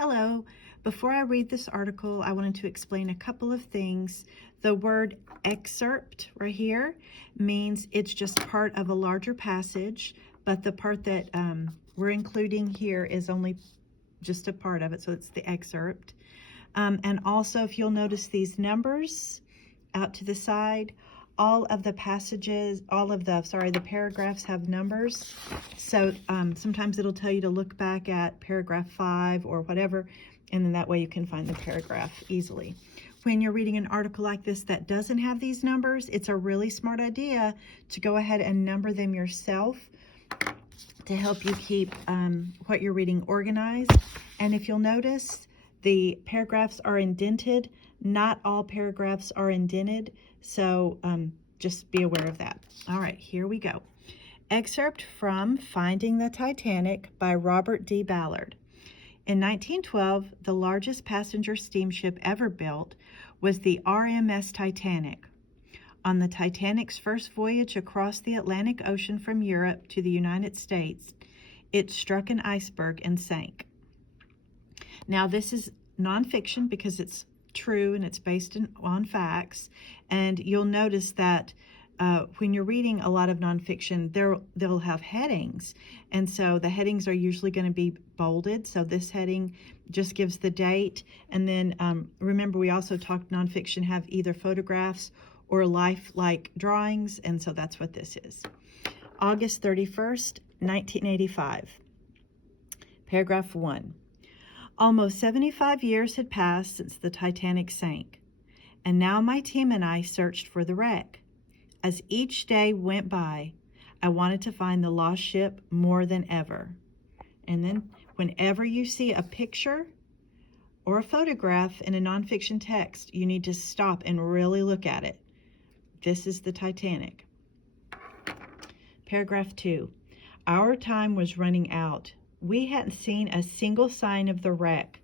Hello. Before I read this article, I wanted to explain a couple of things. The word excerpt right here means it's just part of a larger passage, but the part that we're including here is only just a part of it, so it's the excerpt. And also, if you'll notice these numbers out to the side, all of the passages, the paragraphs have numbers. So sometimes it'll tell you to look back at paragraph 5 or whatever, and then that way you can find the paragraph easily. When you're reading an article like this that doesn't have these numbers, it's a really smart idea to go ahead and number them yourself to help you keep what you're reading organized. And if you'll notice, the paragraphs are indented. Not all paragraphs are indented, so just be aware of that. All right, here we go. Excerpt from Finding the Titanic by Robert D. Ballard. In 1912, the largest passenger steamship ever built was the RMS Titanic. On the Titanic's first voyage across the Atlantic Ocean from Europe to the United States, it struck an iceberg and sank. Now, this is nonfiction because it's true and it's based on facts, and you'll notice that when you're reading a lot of nonfiction, they'll have headings, and so the headings are usually going to be bolded. So this heading just gives the date, and then remember, we also talked nonfiction have either photographs or lifelike drawings, and so that's what this is. August 31st, 1985. Paragraph 1. Almost 75 years had passed since the Titanic sank, and now my team and I searched for the wreck. As each day went by, I wanted to find the lost ship more than ever. And then whenever you see a picture or a photograph in a nonfiction text, you need to stop and really look at it. This is the Titanic. Paragraph 2. Our time was running out. We hadn't seen a single sign of the wreck.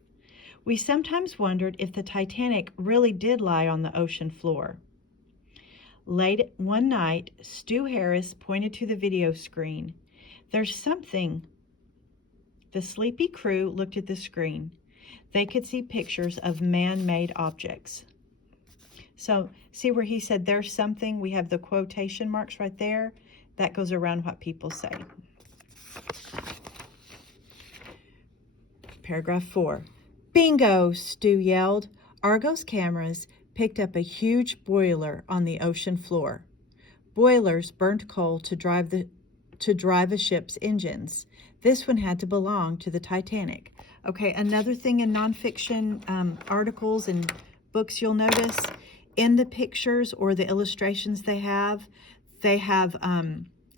We sometimes wondered if the Titanic really did lie on the ocean floor. Late one night, Stu Harris pointed to the video screen. There's something. The sleepy crew looked at the screen. They could see pictures of man-made objects. So, see where he said there's something? We have the quotation marks right there. That goes around what people say. Paragraph 4. Bingo, Stu yelled. Argo's cameras picked up a huge boiler on the ocean floor. Boilers burnt coal to drive a ship's engines. This one had to belong to the Titanic. Okay, another thing in nonfiction articles and books you'll notice, in the pictures or the illustrations they have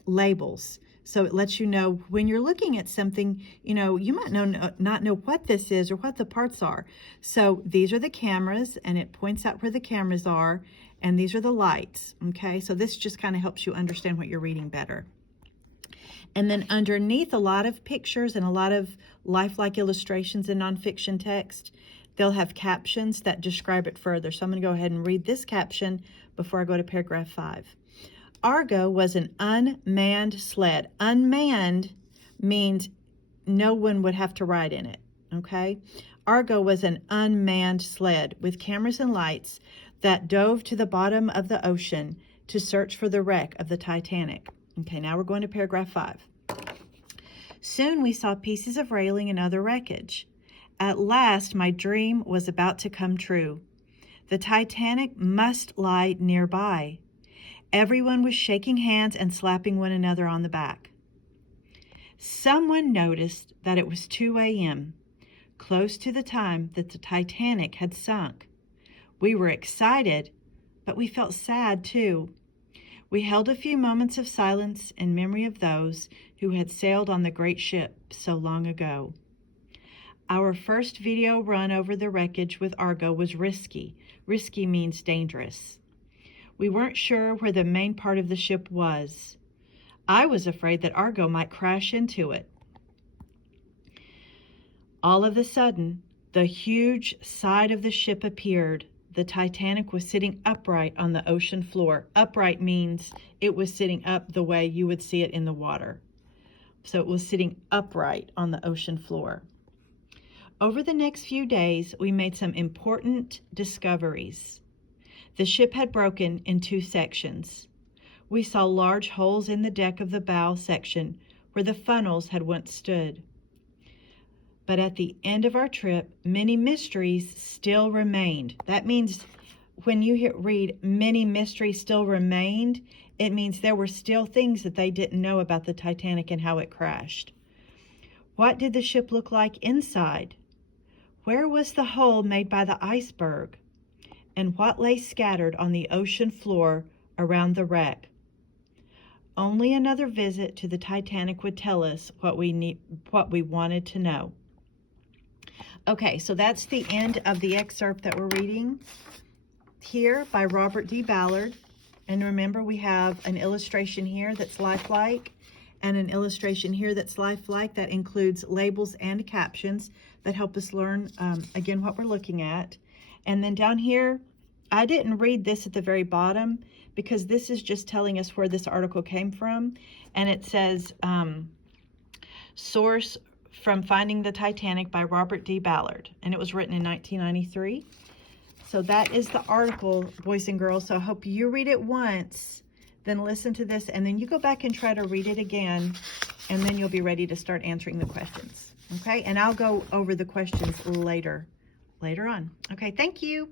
labels. So it lets you know when you're looking at something, you might not know what this is or what the parts are. So these are the cameras, and it points out where the cameras are, and these are the lights, okay? So this just kind of helps you understand what you're reading better. And then underneath a lot of pictures and a lot of lifelike illustrations in nonfiction text, they'll have captions that describe it further. So I'm going to go ahead and read this caption before I go to paragraph 5. Argo was an unmanned sled. Unmanned means no one would have to ride in it, okay? Argo was an unmanned sled with cameras and lights that dove to the bottom of the ocean to search for the wreck of the Titanic. Okay, now we're going to paragraph 5. Soon we saw pieces of railing and other wreckage. At last, my dream was about to come true. The Titanic must lie nearby. Everyone was shaking hands and slapping one another on the back. Someone noticed that it was 2 a.m., close to the time that the Titanic had sunk. We were excited, but we felt sad too. We held a few moments of silence in memory of those who had sailed on the great ship so long ago. Our first video run over the wreckage with Argo was risky. Risky means dangerous. We weren't sure where the main part of the ship was. I was afraid that Argo might crash into it. All of a sudden, the huge side of the ship appeared. The Titanic was sitting upright on the ocean floor. Upright means it was sitting up the way you would see it in the water. So it was sitting upright on the ocean floor. Over the next few days, we made some important discoveries. The ship had broken in 2 sections. We saw large holes in the deck of the bow section where the funnels had once stood. But at the end of our trip, many mysteries still remained. That means when you read many mysteries still remained, it means there were still things that they didn't know about the Titanic and how it crashed. What did the ship look like inside? Where was the hole made by the iceberg? And what lay scattered on the ocean floor around the wreck? Only another visit to the Titanic would tell us what we wanted to know. Okay, so that's the end of the excerpt that we're reading here by Robert D. Ballard. And remember, we have an illustration here that's lifelike and an illustration here that's lifelike that includes labels and captions that help us learn, again, what we're looking at. And then down here, I didn't read this at the very bottom because this is just telling us where this article came from. And it says, source from Finding the Titanic by Robert D. Ballard. And it was written in 1993. So that is the article, boys and girls. So I hope you read it once, then listen to this, and then you go back and try to read it again, and then you'll be ready to start answering the questions. Okay, and I'll go over the questions later on. Okay, thank you.